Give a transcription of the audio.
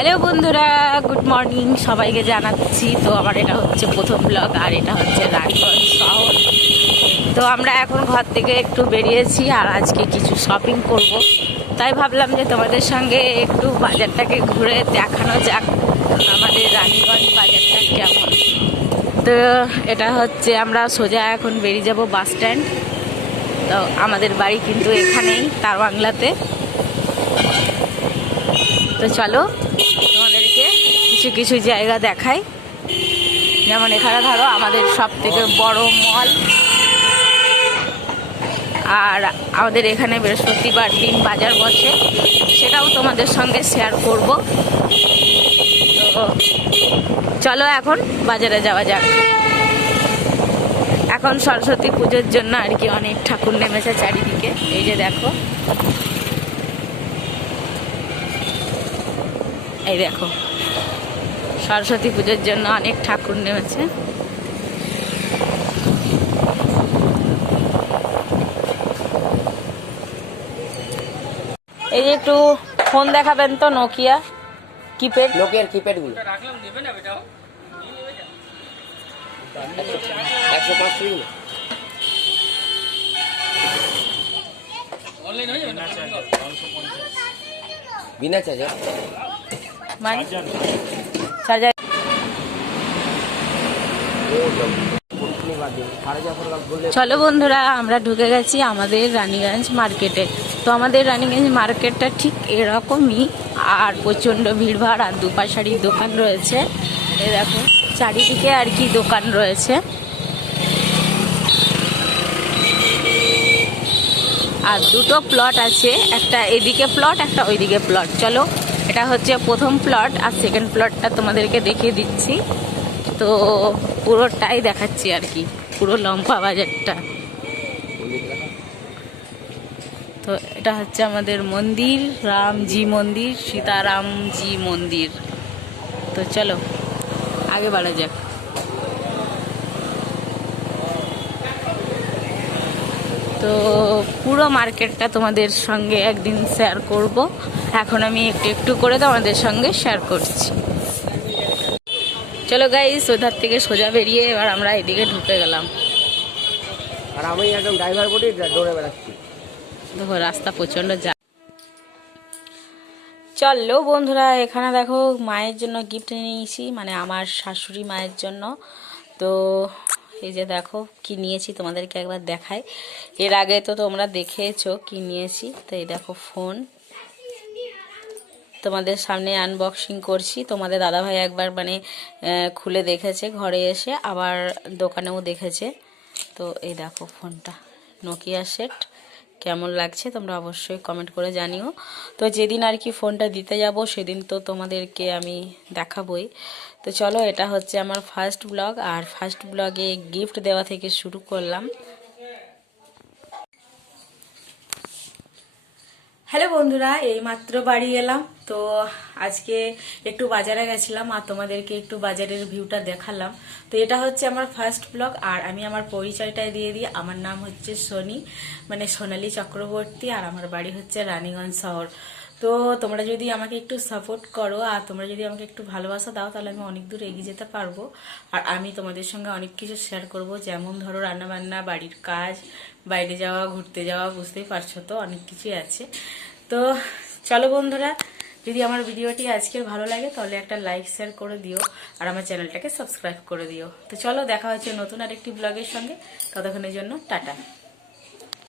Hello বন্ধুরা, good morning সবাইকে জানাচ্ছি। তো আমার এটা হচ্ছে প্রথম ব্লগ, আর এটা হচ্ছে রানীগঞ্জ শহর। তো আমরা এখন ঘর থেকে একটু বেরিয়েছি, আর আজকে কিছু শপিং করব। তাই ভাবলাম যে তোমাদের সঙ্গে একটু বাজারটাকে ঘুরে দেখানো যাক আমাদের রানীগঞ্জ বাজারটা কেমন। তো এটা হচ্ছে আমরা সোজা এখন বেরিয়ে যাব বাস স্ট্যান্ড। তো আমাদের বাড়ি কিন্তু এখানেই, তার বাংলাতে। তো চলো তোমাদেরকে কিছু কিছু জায়গা দেখাই। যেমন এখানে ধরো আমাদের সব থেকে বড় মল, আর আমাদের এখানে বৃহস্পতিবার দিন বাজার বসে, সেটাও তোমাদের সঙ্গে শেয়ার করব। তো চলো এখন বাজারে যাওয়া যাক। এখন সরস্বতী পুজোর জন্য আর কি অনেক ঠাকুর নেমেছে চারিদিকে। এই যে দেখো, এই দেখো সরস্বতী পুজোর জন্য অনেক ঠাকুর নেমেছে। এই যে একটু ফোন দেখাবেন তো, নোকিয়া কিপ্যাড, নোকিয়ার কিপ্যাড গুলো 105 বিনা চার্জার মানে চার্জার। চলো বন্ধুরা, আমরা ঢুকে গেছি আমাদের রানীগঞ্জ মার্কেটে। তো আমাদের রানীগঞ্জ মার্কেটটা ঠিক এরকমই, আর প্রচণ্ড ভিড়ভাড়, আর দুপাশারি দোকান রয়েছে। এই দেখো চারিদিকে আর কি দোকান রয়েছে। আর দুটো প্লট আছে, একটা এদিকে প্লট, একটা ওইদিকে প্লট। চলো, এটা হচ্ছে প্রথম প্লট, আর সেকেন্ড প্লটটা তোমাদেরকে দেখিয়ে দিচ্ছি। তো পুরোটাই দেখাচ্ছি আর কি, পুরো লম্বা বাজারটা। তো এটা হচ্ছে আমাদের মন্দির, রামজি মন্দির, সীতারামজি মন্দির। তো চলো আগে বাড়া যাক। তো পুরো মার্কেটটা তোমাদের সঙ্গে একদিন শেয়ার করব। এখন আমি একটু একটু করে তোমাদের সঙ্গে শেয়ার করছি। চলো গাইস, ওধার থেকে সোজা বেরিয়ে এবার আমরা এদিকে ঢুকে গেলাম। আর আমি একদম ড্রাইভার বডি দৌড়ে বেড়াচ্ছি। দেখো রাস্তা প্রচণ্ড যা। চলো বন্ধুরা, এখানে দেখো মায়ের জন্য গিফট নিয়েছি, মানে আমার শাশুড়ি মায়ের জন্য। তো এই যে দেখো কি নিয়েছি, তোমাদেরকে একবার দেখাই। এর আগে তো তোমরা দেখেছো কি নিয়েছি। তো এই দেখো ফোন, তোমাদের সামনে আনবক্সিং করছি। তোমাদের দাদাভাই একবার মানে খুলে দেখেছে ঘরে এসে, আবার দোকানেও দেখেছে। তো এই দেখো ফোনটা, নোকিয়া সেট। কেমন লাগছে তোমরা অবশ্যই কমেন্ট করে জানিও। তো যেদিন আর কি ফোনটা দিতে যাব সেদিন তো তোমাদেরকে আমি দেখাবই। তো চলো, এটা হচ্ছে আমার ফার্স্ট ব্লগ, আর ফার্স্ট ব্লগে গিফট দেওয়া থেকে শুরু করলাম। হ্যালো বন্ধুরা, এইমাত্র বাড়ি এলাম। তো আজকে একটু বাজারে গেছিলাম, আর তোমাদেরকে একটু বাজারের ভিউটা দেখালাম। তো এটা হচ্ছে আমার ফার্স্ট ব্লগ, আর আমি আমার পরিচয়টা দিয়ে দিই। আমার নাম হচ্ছে সোনি, মানে সোনালী চক্রবর্তী, আর আমার বাড়ি হচ্ছে রানীগঞ্জ শহর। তো তোমরা যদি আমাকে একটু সাপোর্ট করো, আর তোমরা যদি আমাকে একটু ভালোবাসা দাও, তাহলে আমি অনেক দূর এগিয়ে যেতে পারবো। আর আমি তোমাদের সঙ্গে অনেক কিছু শেয়ার করব, যেমন ধরো রান্নাবান্না, বাড়ির কাজ, বাইরে যাওয়া, ঘুরতে যাওয়া, বুঝতেই পারছো তো অনেক কিছুই আছে। তো চলো বন্ধুরা, যদি আমার ভিডিওটি আজকের ভালো লাগে তাহলে একটা লাইক শেয়ার করে দিও, আর আমার চ্যানেলটাকে সাবস্ক্রাইব করে দিও। তো চলো, দেখা হচ্ছে নতুন আরেকটি ব্লগের সঙ্গে। ততক্ষণের জন্য টাটা।